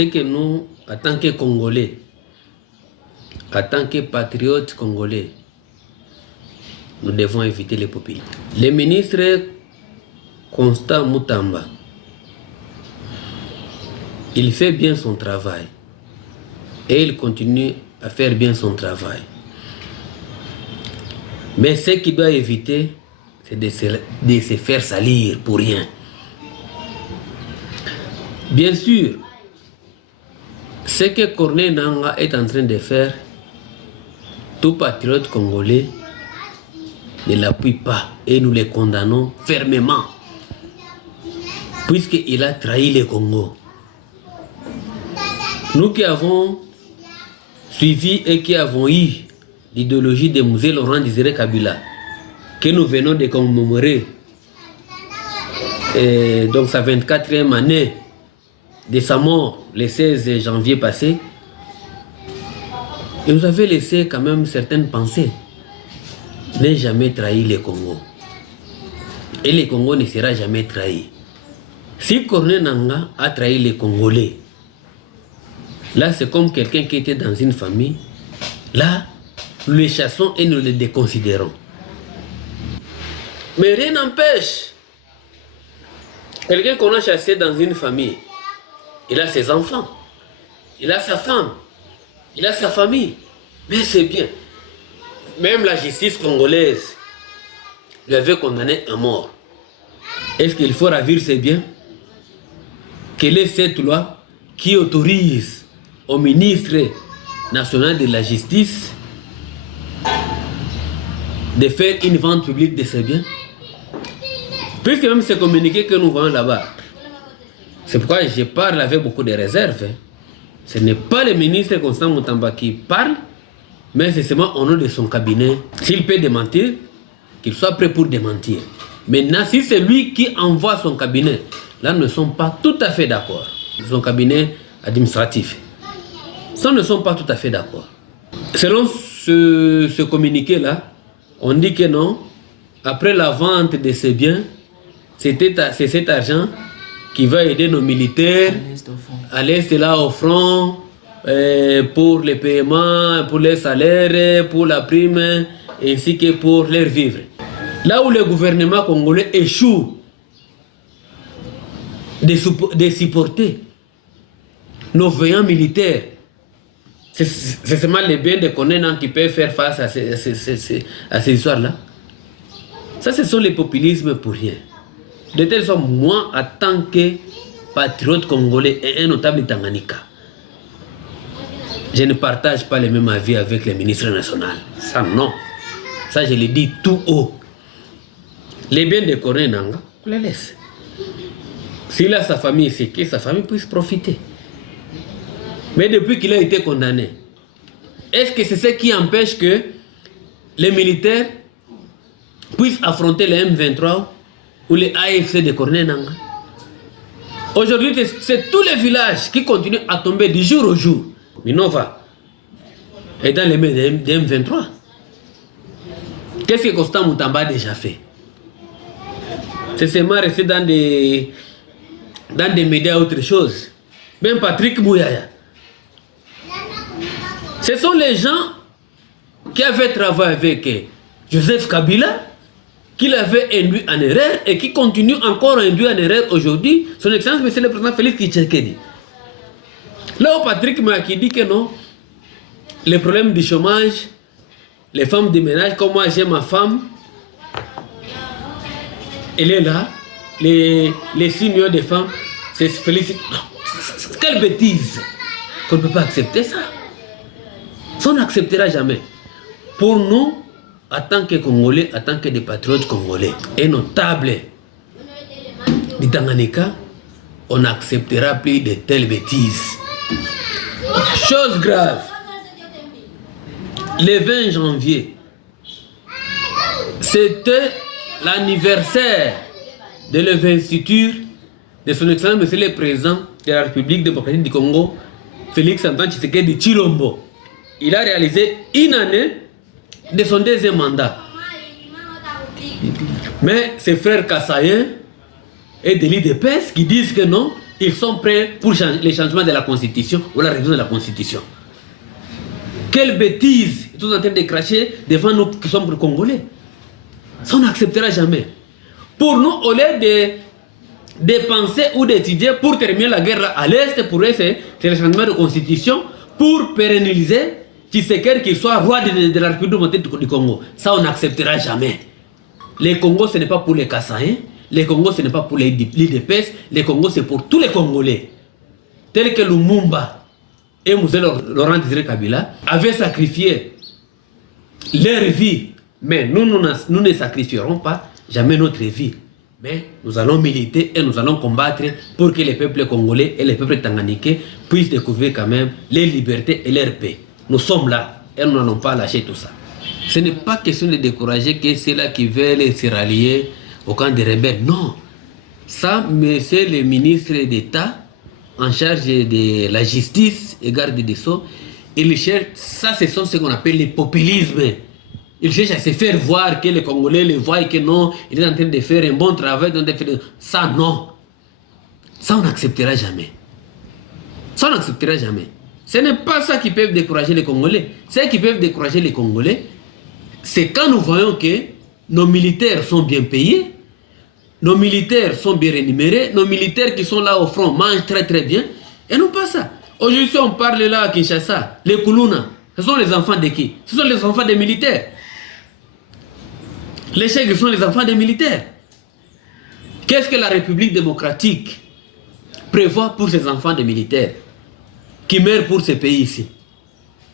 c'est que nous, en tant que Congolais, en tant que patriotes congolais, nous devons éviter les populistes. Le ministre Constant Mutamba, il fait bien son travail et il continue à faire bien son travail. Mais ce qu'il doit éviter, c'est de se faire salir pour rien. Bien sûr, ce que Corneille Nangaa est en train de faire, tout patriote congolais ne l'appuie pas et nous le condamnons fermement, puisqu'il a trahi le Congo. Nous qui avons suivi et qui avons eu l'idéologie de Mzee Laurent Désiré Kabila, que nous venons de commémorer donc sa 24e année de sa mort le 16 janvier passé, il nous avait laissé quand même certaines pensées. N'a jamais trahi le Congo. Et le Congo ne sera jamais trahi. Si Corneille Nangaa a trahi les Congolais, là c'est comme quelqu'un qui était dans une famille, là nous les chassons et nous les déconsidérons. Mais rien n'empêche, quelqu'un qu'on a chassé dans une famille, il a ses enfants, il a sa femme, il a sa famille, mais c'est bien. Même la justice congolaise lui avait condamné à mort. Est-ce qu'il faut ravir ses biens? Quelle est cette loi qui autorise au ministre national de la justice de faire une vente publique de ses biens? Puisque même ce communiqué que nous voyons là-bas, c'est pourquoi je parle avec beaucoup de réserves. Ce n'est pas le ministre Constant Mutamba qui parle, mais c'est seulement au nom de son cabinet. S'il peut démentir, qu'il soit prêt pour démentir. Maintenant, si c'est lui qui envoie son cabinet, là, nous ne sommes pas tout à fait d'accord. Son cabinet administratif. Ça, ne sont pas tout à fait d'accord. Selon ce communiqué-là, on dit que non, après la vente de ces biens, c'est cet argent qui va aider nos militaires à l'est là au front, pour les paiements, pour les salaires, pour la prime, ainsi que pour leurs vivres. Là où le gouvernement congolais échoue de supporter nos veillants militaires, c'est seulement les biens de Corneille Nangaa qui peuvent faire face à ces histoires-là. Ça, ce sont les populismes pour rien. De telle sorte, moi, en tant que patriote congolais et un notable Tanganyika, je ne partage pas les mêmes avis avec le ministre national. Ça, non. Ça, je le dis tout haut. Les biens de Corneille Nangaa, on les laisse. S'il a sa famille, c'est que sa famille puisse profiter. Mais depuis qu'il a été condamné, est-ce que c'est ce qui empêche que les militaires puissent affronter les M23 ou les AFC de Corneille Nangaa? Aujourd'hui, c'est tous les villages qui continuent à tomber du jour au jour. Minova est dans les mains des M23. Qu'est-ce que Constant Mutamba a déjà fait? C'est seulement resté dans des médias autre chose. Même Patrick Mouyaya. Ce sont les gens qui avaient travaillé avec Joseph Kabila, qui l'avait induit en erreur et qui continue encore à induire en erreur aujourd'hui son Excellence Monsieur le Président Félix Tshisekedi. Là où Patrick Mouyaya qui dit que non, les problèmes du chômage, les femmes de ménage, comme moi j'ai ma femme, elle est là, les 6 millions de femmes, c'est Félix. Non, quelle bêtise! Qu'on ne peut pas accepter ça. Ça, on n'acceptera jamais. Pour nous, en tant que Congolais, en tant que des patriotes congolais, et notables du Tanganyika, on n'acceptera plus de telles bêtises. Chose grave, le 20 janvier, c'était l'anniversaire de l'investiture de son Excellence Monsieur le Président de la République démocratique du Congo, Félix Antoine Tshisekedi Tshilombo. Il a réalisé une année de son deuxième mandat. Mais ses frères Kassaïens et Délit de Pes qui disent que non, ils sont prêts pour les changements de la Constitution ou la révision de la Constitution. Quelle bêtise ils sont en train de cracher devant nous qui sommes Congolais. Ça, on n'acceptera jamais. Pour nous, au lieu de penser ou d'étudier pour terminer la guerre là, à l'Est, pour eux, c'est le changement de Constitution pour pérenniser Tshisekedi qu'il soit roi de la République du Congo. Ça, on n'acceptera jamais. Les Congo, ce n'est pas pour les Kassaïens. Les Congo, ce n'est pas pour les l'IDPS. Les Congo, c'est pour tous les Congolais. Tel que Lumumba et Mzee Laurent Désiré Kabila avaient sacrifié leur vie. Mais nous ne sacrifierons pas jamais notre vie. Mais nous allons militer et nous allons combattre pour que les peuples congolais et les peuples tanganiquais puissent découvrir quand même les libertés et leur paix. Nous sommes là et nous n'allons pas lâcher tout ça. Ce n'est pas question de décourager que ceux-là qui veulent se rallier au camp des rebelles. Non. Ça, c'est le ministre d'État en charge de la justice et garde des sceaux. Il cherche, ça, ce sont ce qu'on appelle le populisme. Il cherche à se faire voir que les Congolais le voient et que non, il est en train de faire un bon travail. Ça, non. Ça, on n'acceptera jamais. Ça, on n'acceptera jamais. Ce n'est pas ça qui peut décourager les Congolais. Ce qui peut décourager les Congolais, c'est quand nous voyons que nos militaires sont bien payés, nos militaires sont bien rémunérés, nos militaires qui sont là au front mangent très très bien, et non pas ça. Aujourd'hui, si on parle là à Kinshasa, les Koulouna, ce sont les enfants de qui? Ce sont les enfants des militaires. Les chèques sont les enfants des militaires. Qu'est-ce que la République démocratique prévoit pour ces enfants des militaires qui meurent pour ce pays ici?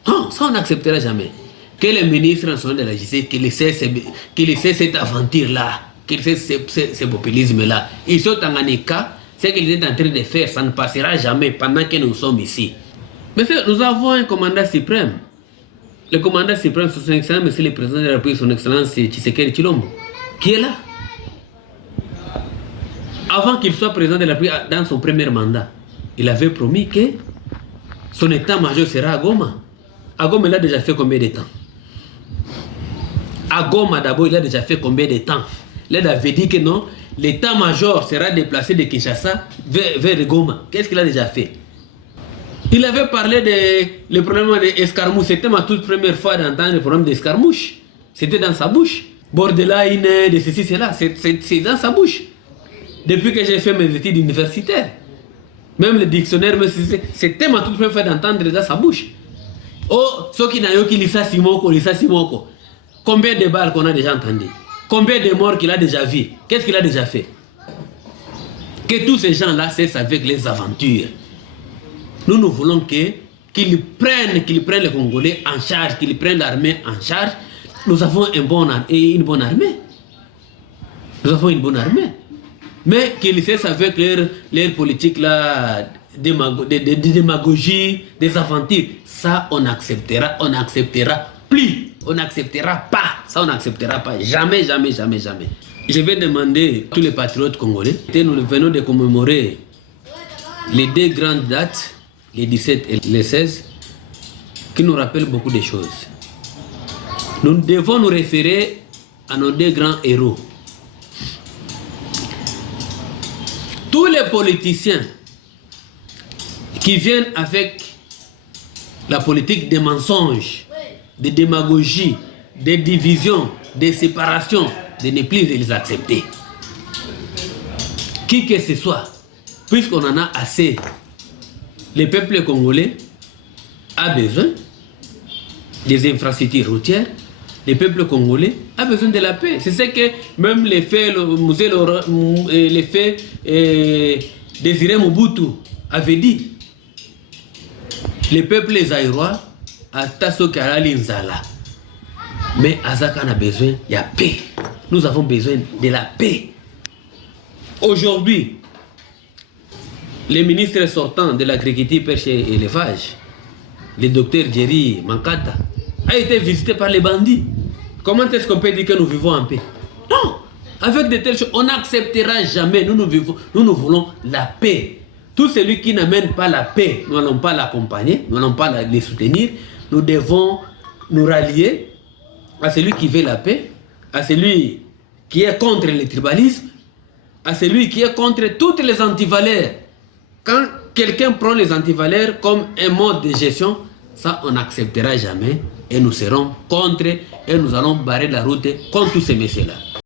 Non, ça on n'acceptera jamais. Que les ministres nationaux de la justice, qu'ils laissent cette aventure-là, qu'ils laissent ce populisme-là. Ici au Tanganyika, ce qu'ils étaient en train de faire, ça ne passera jamais pendant que nous sommes ici. Mais nous avons un commandant suprême. Le commandant suprême, son excellence, monsieur le président de la République, son excellence Tshisekedi Tshilombo, qui est là. Avant qu'il soit président de la République, dans son premier mandat, il avait promis que son état-major sera à Goma. À Goma, il a déjà fait combien de temps? À Goma, d'abord, il a déjà fait combien de temps? Il avait dit que non, l'état-major sera déplacé de Kinshasa vers Goma. Qu'est-ce qu'il a déjà fait? Il avait parlé le problème des escarmouches. C'était ma toute première fois d'entendre le problème des escarmouches. C'était dans sa bouche. Borderline, de ceci, cela. C'est dans sa bouche. Depuis que j'ai fait mes études universitaires. Même le dictionnaire, c'était ma toute première fois d'entendre dans sa bouche. Oh, ceux qui n'ont pas eu Lissa Simoko. Combien de balles qu'on a déjà entendu? Combien de morts qu'il a déjà vu? Qu'est-ce qu'il a déjà fait? Que tous ces gens-là cessent avec les aventures. Nous voulons qu'ils prennent les Congolais en charge, qu'ils prennent l'armée en charge. Nous avons une bonne armée. Nous avons une bonne armée. Mais qu'ils cessent avec leur politique là, de démagogie, des aventures. Ça, on n'acceptera plus. On n'acceptera pas. Ça, on n'acceptera pas. Jamais, jamais, jamais, jamais. Je vais demander à tous les patriotes congolais. Nous venons de commémorer les deux grandes dates, les 17 et les 16, qui nous rappellent beaucoup de choses. Nous devons nous référer à nos deux grands héros. Tous les politiciens qui viennent avec la politique des mensonges, de démagogie, de division, de séparation, de ne plus les accepter. Qui que ce soit, puisqu'on en a assez, le peuple congolais a besoin des infrastructures routières, le peuple congolais a besoin de la paix. C'est ce que même l'effet Désiré Mobutu avait dit. Le peuple zaïrois a tasoka l'inzala. Mais Azaka a besoin de la paix. Nous avons besoin de la paix. Aujourd'hui, le ministre sortant de l'agriculture, pêche et élevage, le docteur Jerry Mankata, a été visité par les bandits. Comment est-ce qu'on peut dire que nous vivons en paix? Non! Avec de telles choses, on n'acceptera jamais. Nous voulons la paix. Tout celui qui n'amène pas la paix, nous n'allons pas l'accompagner, nous n'allons pas les soutenir. Nous devons nous rallier à celui qui veut la paix, à celui qui est contre le tribalisme, à celui qui est contre toutes les antivaleurs quand quelqu'un prend les antivaleurs comme un mode de gestion, ça on n'acceptera jamais et nous serons contre et nous allons barrer la route contre tous ces messieurs-là.